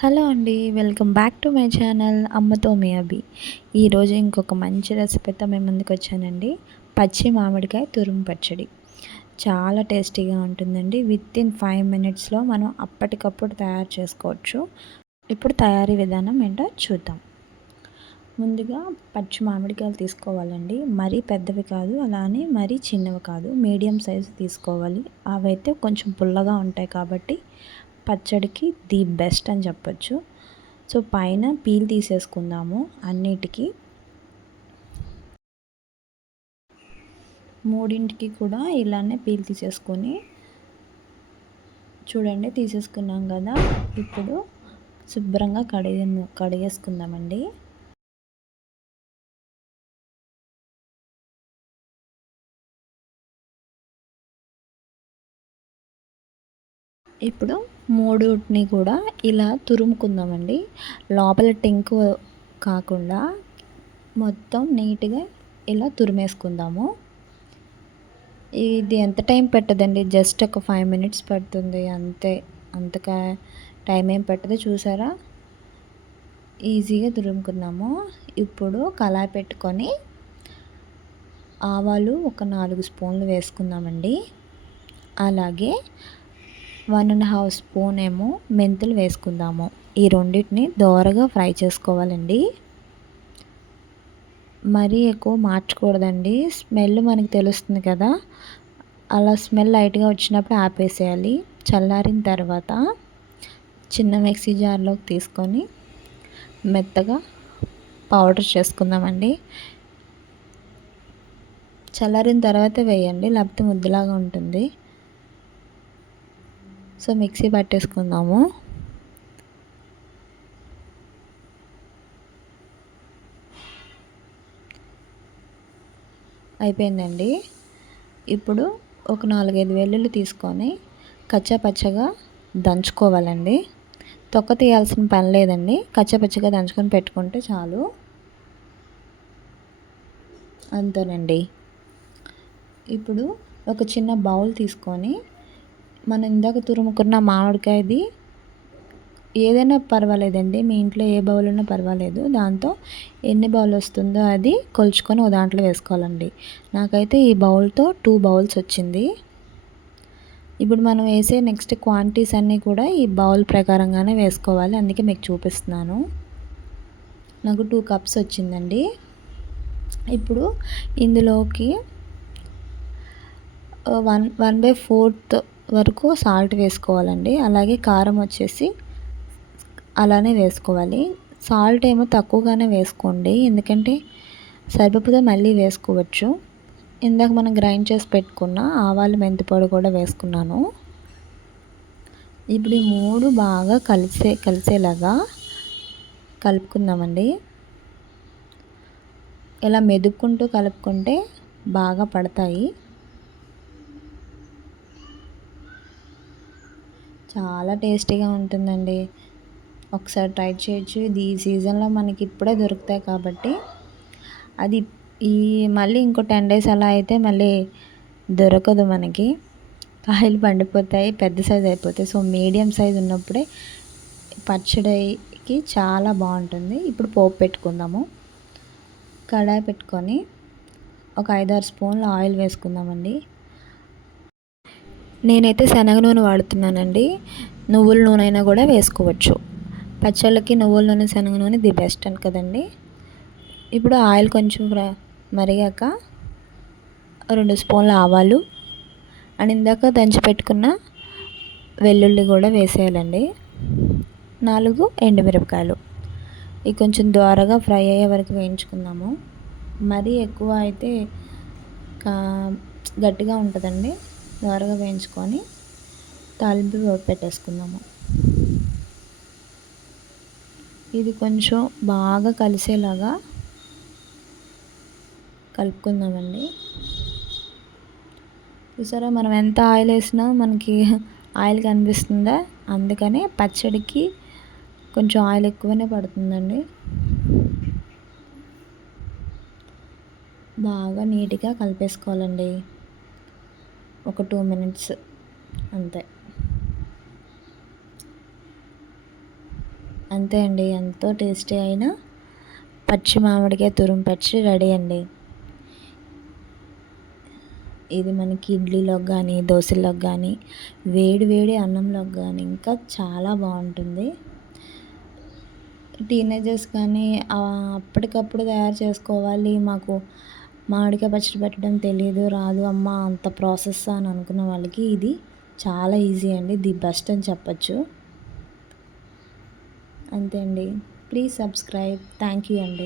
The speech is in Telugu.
హలో అండి welcome back to my channel అమ్మతో మీ అభి. ఈరోజు ఇంకొక మంచి రెసిపీతో మేము ముందుకు వచ్చానండి. పచ్చి మామిడికాయ తురుము పచ్చడి. చాలా టేస్టీగా ఉంటుందండి. విత్ ఇన్ ఫైవ్ మినిట్స్లో మనం అప్పటికప్పుడు తయారు చేసుకోవచ్చు. ఇప్పుడు తయారీ విధానం ఏంటో చూద్దాం. ముందుగా పచ్చి మామిడికాయలు తీసుకోవాలండి. మరీ పెద్దవి కాదు అలానే మరీ చిన్నవి కాదు. మీడియం సైజు తీసుకోవాలి. అవైతే కొంచెం పుల్లగా ఉంటాయి కాబట్టి పచ్చడికి ది బెస్ట్ అని చెప్పొచ్చు. సో పైన పీల్ తీసేసుకుందాము అన్నిటికీ. మూడింటికి కూడా ఇలానే పీల్ తీసేసుకొని చూడండి తీసేసుకున్నాం కదా. ఇప్పుడు శుభ్రంగా కడిగే కడిగేసుకుందామండి. ఇప్పుడు మూడుని కూడా ఇలా తురుముకుందామండి. లోపల టెంకు కాకుండా మొత్తం నీట్గా ఇలా తురిమేసుకుందాము. ఇది ఎంత టైం పెట్టదండి? జస్ట్ ఒక ఫైవ్ మినిట్స్ పడుతుంది. అంతే. అంతగా టైం ఏం పెట్టదు. చూసారా? ఈజీగా తురుముకుందాము ఇప్పుడు కళాయి పెట్టుకొని ఆవాలు ఒక నాలుగు స్పూన్లు వేసుకుందామండి. అలాగే వన్ అండ్ హాఫ్ స్పూన్ ఏమో మెంతులు వేసుకుందాము. ఈ రెండింటిని దోరగా ఫ్రై చేసుకోవాలండి. మరీ ఎక్కువ మార్చకూడదండి. స్మెల్ మనకి తెలుస్తుంది కదా. అలా స్మెల్ లైట్గా వచ్చినప్పుడు ఆపేసేయాలి. చల్లారిన తర్వాత చిన్న మిక్సీ జార్లోకి తీసుకొని మెత్తగా పౌడర్ చేసుకుందామండి. చల్లారిన తర్వాత వేయండి. లేకపోతే ముద్దలాగా ఉంటుంది. సో మిక్సీ పట్టేసుకుందాము. అయిపోయిందండి. ఇప్పుడు ఒక నాలుగైదు వెల్లుల్లి తీసుకొని కచ్చా పచ్చగా దంచుకోవాలండి. తొక్క తీయాల్సిన పని లేదండి. కచ్చాపచ్చగా దంచుకొని పెట్టుకుంటే చాలు. అంతేనండి. ఇప్పుడు ఒక చిన్న బౌల్ తీసుకొని మనం ఇందాక తురుముకున్న మామిడికాయది ఏదైనా పర్వాలేదండి. మీ ఇంట్లో ఏ బౌల్ ఉన్నా పర్వాలేదు. దాంతో ఎన్ని బౌల్ వస్తుందో అది కొలుచుకొని ఓ దాంట్లో వేసుకోవాలండి. నాకైతే ఈ బౌల్తో టూ బౌల్స్ వచ్చింది. ఇప్పుడు మనం వేసే నెక్స్ట్ క్వాంటిటీస్ అన్నీ కూడా ఈ బౌల్ ప్రకారంగానే వేసుకోవాలి. అందుకే మీకు చూపిస్తున్నాను. నాకు టూ కప్స్ వచ్చిందండి. ఇప్పుడు ఇందులోకి వన్ వన్ బై ఫోర్త్ వరకు సాల్ట్ వేసుకోవాలండి. అలాగే కారం వచ్చేసి అలానే వేసుకోవాలి. సాల్ట్ ఏమో తక్కువగానే వేసుకోండి. ఎందుకంటే సరిపోతే మళ్ళీ వేసుకోవచ్చు. ఇందాక మనం గ్రైండ్ చేసి పెట్టుకున్న ఆవాలు మెంతిపొడి కూడా వేసుకున్నాను. ఇప్పుడు ఈ మూడు బాగా కలిసే కలిసేలాగా కలుపుకుందామండి. ఇలా మెదుక్కుంటూ కలుపుకుంటే బాగా పడతాయి. చాలా టేస్టీగా ఉంటుందండి. ఒకసారి ట్రై చేయొచ్చు. ఇది ఈ సీజన్లో మనకి ఇప్పుడే దొరుకుతాయి కాబట్టి. అది ఈ మళ్ళీ ఇంకో టెన్ డేస్ అలా అయితే మళ్ళీ దొరకదు మనకి. కాయలు పండిపోతాయి పెద్ద సైజ్ అయిపోతాయి. సో మీడియం సైజ్ ఉన్నప్పుడే పచ్చడికి చాలా బాగుంటుంది. ఇప్పుడు పోపు పెట్టుకుందాము. కడాయి పెట్టుకొని ఒక ఐదారు స్పూన్లు ఆయిల్ వేసుకుందామండి. నేనైతే శనగ నూనె వాడుతున్నానండి. నువ్వుల నూనె అయినా కూడా వేసుకోవచ్చు. పచ్చళ్ళకి నువ్వుల నూనె శనగ నూనె ది బెస్ట్ అని కదండి. ఇప్పుడు ఆయిల్ కొంచెం మరిగాక రెండు స్పూన్ల ఆవాలు. అండ్ ఇందాక దంచి పెట్టుకున్న వెల్లుల్లి కూడా వేసేయాలండి. నాలుగు ఎండుమిరపకాయలు. ఇవి కొంచెం ద్వారగా ఫ్రై అయ్యే వరకు వేయించుకుందాము. మరీ ఎక్కువ అయితే గట్టిగా ఉంటుందండి. ద్వారగా వేయించుకొని తాలింపు పెట్టేసుకుందాము. ఇది కొంచెం బాగా కలిసేలాగా కలుపుకుందామండి. చూసారా మనం ఎంత ఆయిల్ వేసినా మనకి ఆయిల్ కనిపిస్తుందా? అందుకనే పచ్చడికి కొంచెం ఆయిల్ ఎక్కువనే పడుతుందండి. బాగా నీట్గా కలిపేసుకోవాలండి. ఒక టూ మినిట్స్ అంతే. అంతే అండి ఎంతో టేస్టీ అయిన పచ్చి మామిడికాయ తురుము పచ్చి రెడీ అండి. ఇది మనకి ఇడ్లీలోకి కానీ దోశలోకి కానీ వేడి వేడి అన్నంలోకి కానీ ఇంకా చాలా బాగుంటుంది. టీనేజర్స్ కానీ అప్పటికప్పుడు తయారు చేసుకోవాలి మాకు మామిడికాయ పచ్చడి పెట్టడం తెలియదు రాదు. అమ్మ అంత ప్రాసెస్ అని అనుకున్న వాళ్ళకి ఇది చాలా ఈజీ అండి. ది బెస్ట్ అని చెప్పచ్చు. అంతే అండి. ప్లీజ్ సబ్స్క్రైబ్ థ్యాంక్ యూ అండి.